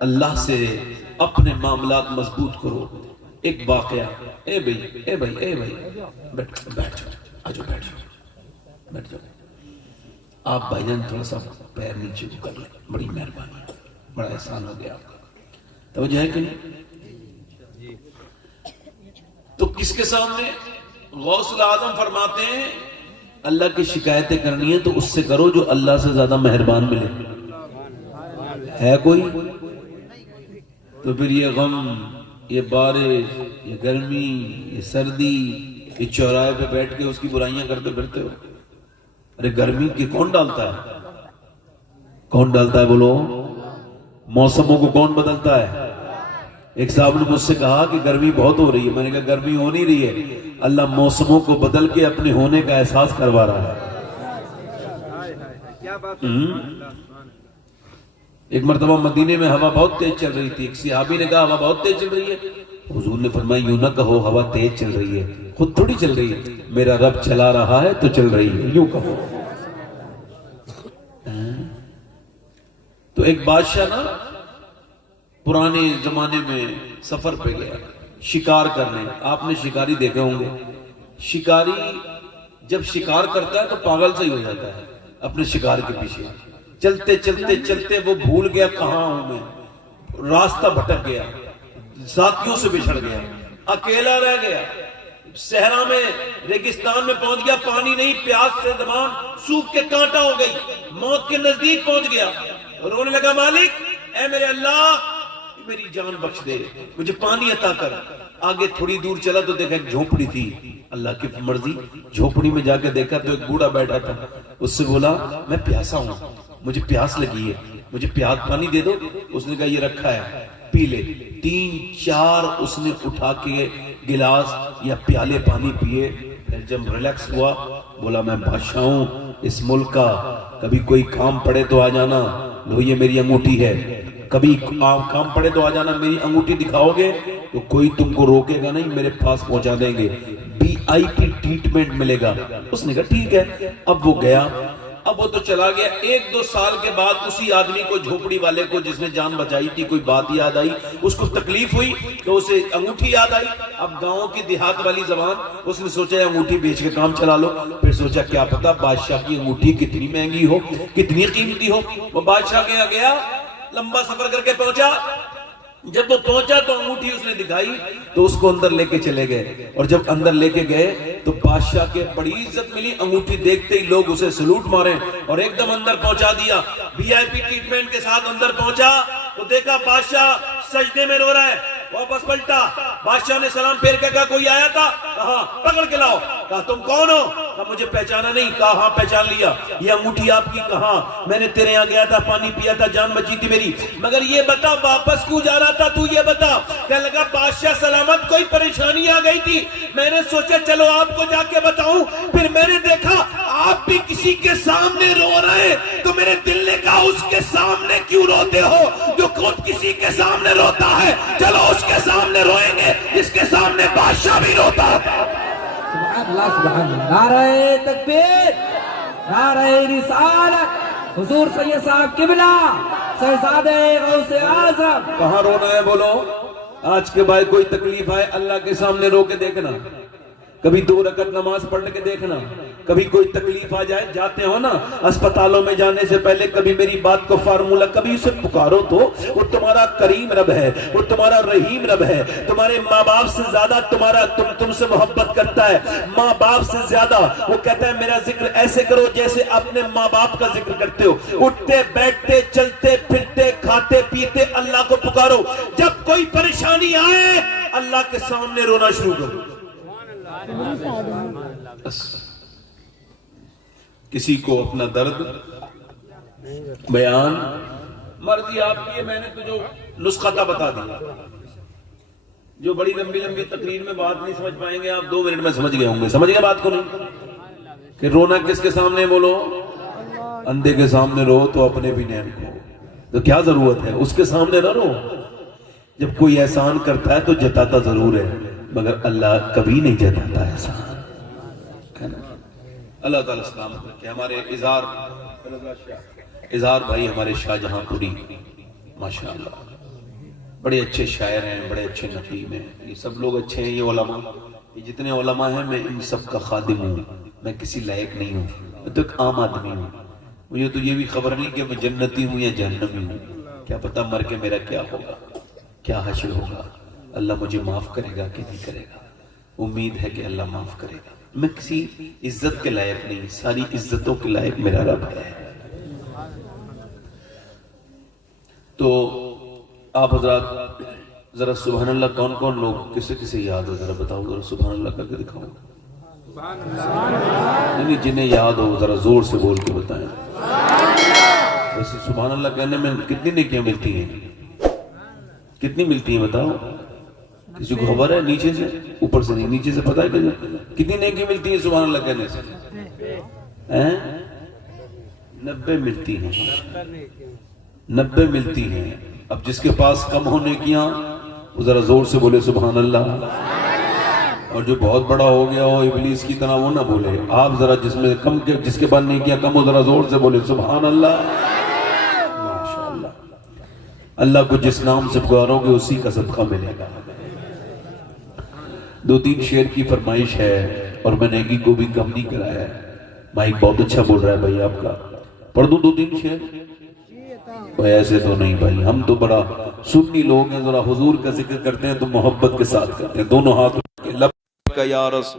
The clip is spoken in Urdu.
اللہ سے اپنے معاملات مضبوط کرو. ایک واقعہ، اے بھائی بیٹھ جاؤ، آجو بیٹھ جاؤ. آپ بھائی جان تھوڑا سا پیر نیچے کو کر لیں، بڑی مہربانی، بڑا احسان ہو گیا آپ کا. توجہ ہے کہ نہیں؟ تو کس کے سامنے؟ غوث الاعظم فرماتے ہیں اللہ کی شکایتیں کرنی ہے تو اس سے کرو جو اللہ سے زیادہ مہربان ملے. ہے کوئی؟ تو پھر یہ غم، یہ بارش، یہ گرمی، یہ سردی، یہ چوراہے پہ بیٹھ کے اس کی برائیاں کرتے پھرتے ہو. ارے گرمی کی کون ڈالتا ہے بولو؟ موسموں کو کون بدلتا ہے؟ ایک صاحب نے مجھ سے کہا کہ گرمی بہت ہو رہی ہے. میں نے کہا گرمی ہو نہیں رہی ہے، اللہ موسموں کو بدل کے اپنے ہونے کا احساس کروا رہا ہے. ایک مرتبہ مدینے میں ہوا بہت تیز چل رہی تھی. ایک صحابی نے کہا ہوا بہت تیز چل رہی ہے. حضور نے فرمایا یوں نہ کہو ہوا تیز چل رہی ہے، خود تھوڑی چل رہی ہے، میرا رب چلا رہا ہے تو چل رہی ہے، یوں کہو. تو ایک بادشاہ نا پرانے زمانے میں سفر پہ گیا شکار کرنے. آپ نے شکاری دیکھے ہوں گے. شکاری جب شکار کرتا ہے تو پاگل سے ہی ہو جاتا ہے اپنے شکار کے پیچھے. چلتے چلتے چلتے وہ بھول گیا کہاں ہوں میں، راستہ بھٹک گیا، ساتھیوں سے بچھڑ گیا، اکیلا رہ گیا، صحرا میں ریگستان میں پہنچ گیا. پانی نہیں، پیاس سے زبان سوکھ کے کانٹا ہو گئی، موت کے نزدیک پہنچ گیا. رونے لگا مالک اے میرے اللہ میری جان بخش دے، مجھے پانی عطا کر. آگے تھوڑی دور چلا تو دیکھا ایک جھونپڑی تھی. اللہ کی مرضی جھونپڑی میں جا کے دیکھا تو ایک بوڑھا بیٹھا تھا. اس سے بولا میں پیاسا ہوں، مجھے پیاس لگی ہے، مجھے پانی دے دو. اس نے کہا یہ رکھا ہے، پی لے. 3-4 اس نے اٹھا کے گلاس یا پیالے پانی پیے. پھر جب ریلیکس ہوا بولا میں بادشاہ ہوں اس ملک کا، کبھی کوئی کام پڑے تو آ جانا. لو یہ میری انگوٹھی ہے، کبھی کام پڑے تو آ جانا. میری انگوٹھی دکھاؤ گے تو کوئی تم کو روکے گا نہیں، میرے پاس پہنچا دیں گے، VIP ٹریٹمنٹ ملے گا. اس نے کہا ٹھیک ہے. اب وہ گیا، اب وہ تو چلا گیا. 1-2 سال کے بعد اسی آدمی کو، جھوپڑی والے کو جس نے جان بچائی تھی، کوئی بات یاد آئی، اس کو تکلیف ہوئی تو اسے انگوٹھی یاد آئی. اب گاؤں کی دیہات والی زبان، اس نے سوچا انگوٹھی بیچ کے کام چلا لو. پھر سوچا کیا پتا بادشاہ کی انگوٹھی کتنی مہنگی ہو، کتنی قیمتی ہو. وہ بادشاہ کے یہاں گیا، لمبا سفر کر کے پہنچا. جب وہ پہنچا تو انگوٹھی اس نے دکھائی تو اس کو اندر لے کے چلے گئے. اور جب اندر لے کے گئے تو بادشاہ کے بڑی عزت ملی. انگوٹھی دیکھتے ہی لوگ اسے سلوٹ مارے اور ایک دم اندر پہنچا دیا. VIP ٹریٹمنٹ کے ساتھ اندر پہنچا تو دیکھا بادشاہ سجدے میں رو رہا ہے. واپس پلٹا، بادشاہ نے سلام پھیر کے کہا کوئی آیا تھا؟ کہا پکڑ کے لاؤ. کہا تم کون ہو؟ کہا مجھے پہچانا نہیں. کہا ہاں پہچان لیا. یہ انگوٹھی آپ کی؟ کہا میں نے تیرے یہاں گیا تھا، پانی پیا تھا، جان بچی تھی میری، مگر یہ بتا واپس کیوں جا رہا تھا تو یہ بتا. کہنے لگا بادشاہ سلامت کوئی پریشانی آ گئی تھی، میں نے سوچا چلو آپ کو جا کے بتاؤں. پھر میں نے دیکھا آپ بھی کسی کے سامنے رو رہے ہیں تو میرے دل نے کہا اس کے سامنے کیوں روتے ہو جو خود کسی کے سامنے روتا ہے. چلو اس کے سامنے روئیں گے جس کے سامنے بادشاہ بھی روتا ہے. سبحان اللہ سبحان اللہ. نعرہ تکبیر، نعرہ رسالت، حضور سید صاحب قبلہ شہزادہ غوث اعظم. کہاں رونا ہے بولو؟ آج کے بعد کوئی تکلیف آئے اللہ کے سامنے رو کے دیکھنا، کبھی 2 رکعت نماز پڑھ کے دیکھنا. کبھی کوئی تکلیف آ جائے، جاتے ہو نا اسپتالوں میں جانے سے پہلے کبھی میری بات کو فارمولہ، کبھی اسے پکارو تو وہ تمہارا کریم رب ہے، وہ تمہارا رحیم رب ہے. تمہارے ماں باپ سے زیادہ تم سے محبت کرتا ہے. ماں باپ سے زیادہ وہ کہتا ہے میرا ذکر ایسے کرو جیسے اپنے ماں باپ کا ذکر کرتے ہو. اٹھتے بیٹھتے چلتے پھرتے کھاتے پیتے اللہ کو پکارو. جب کوئی پریشانی آئے اللہ کے سامنے رونا شروع کرو. کسی کو اپنا درد بیان، مرضی آپ کی ہے. میں نے تو جو نسخہ تھا بتا دیا. جو بڑی لمبی لمبی تقریر میں بات نہیں سمجھ پائیں گے آپ 2 منٹ میں سمجھ گئے ہوں گے. سمجھ گئے بات کو نہیں؟ کہ رونا کس کے سامنے بولو؟ اندھے کے سامنے رو تو اپنے بھی نین کو. تو کیا ضرورت ہے اس کے سامنے نہ رو. جب کوئی احسان کرتا ہے تو جتاتا ضرور ہے، مگر اللہ کبھی نہیں جتاتا احسان. اللہ تعالیٰ سلامت رکھے. ہمارے اظہار بھائی، ہمارے شاہ جہاں پوری ماشاءاللہ بڑے اچھے شاعر ہیں، بڑے اچھے نقیب ہیں، یہ سب لوگ اچھے ہیں، یہ علماء، یہ جتنے علماء ہیں میں ان سب کا خادم ہوں، میں کسی لائق نہیں ہوں، میں تو ایک عام آدمی ہوں، مجھے تو یہ بھی خبر نہیں کہ میں جنتی ہوں یا جہنمی ہوں، کیا پتہ مر کے میرا کیا ہوگا، کیا حشر ہوگا، اللہ مجھے معاف کرے گا کہ نہیں کرے گا، امید ہے کہ اللہ معاف کرے گا، میں کسی عزت کے لائق نہیں، ساری عزتوں کے لائق میرا رب ہے۔ تو آپ حضرات ذرا سبحان اللہ کون کون لوگ کسے کسے یاد ہو ذرا بتاؤ، ذرا سبحان اللہ کر کے دکھاؤ، نہیں جنہیں یاد ہو ذرا زور سے بول کے بتائیں۔ ویسے سبحان اللہ کہنے میں کتنی نیکیاں ملتی ہیں، کتنی ملتی ہیں بتاؤ، کسی کو خبر ہے؟ نیچے سے، اوپر سے نہیں، نیچے سے پتہ ہے کہ کتنی نیکی ملتی ہے سبحان اللہ کہنے سے؟ 90 ملتی ہیں، 90 ملتی ہیں۔ اب جس کے پاس کم ہو نیکیاں وہ ذرا زور سے بولے سبحان اللہ، اور جو بہت بڑا ہو گیا ہو ابلیس کی طرح وہ نہ بولے، آپ ذرا جس کے بعد نیکیاں کم ہو ذرا زور سے بولے سبحان اللہ۔ ماشاءاللہ، اللہ کو جس نام سے پکارو گے اسی کا صدقہ ملے گا۔ 2-3 شعر کی فرمائش ہے اور میں نیکی کو بھی کم نہیں کرایا ہے، مائک بہت اچھا بول رہا ہے بھائی آپ کا، پڑھ دوں 2-3 شعر؟ ایسے تو نہیں بھائی، ہم تو بڑا سنی لوگ ہیں، ذرا حضور کا ذکر کرتے ہیں تو محبت کے ساتھ کرتے ہیں، دونوں ہاتھ لب کا یا رسول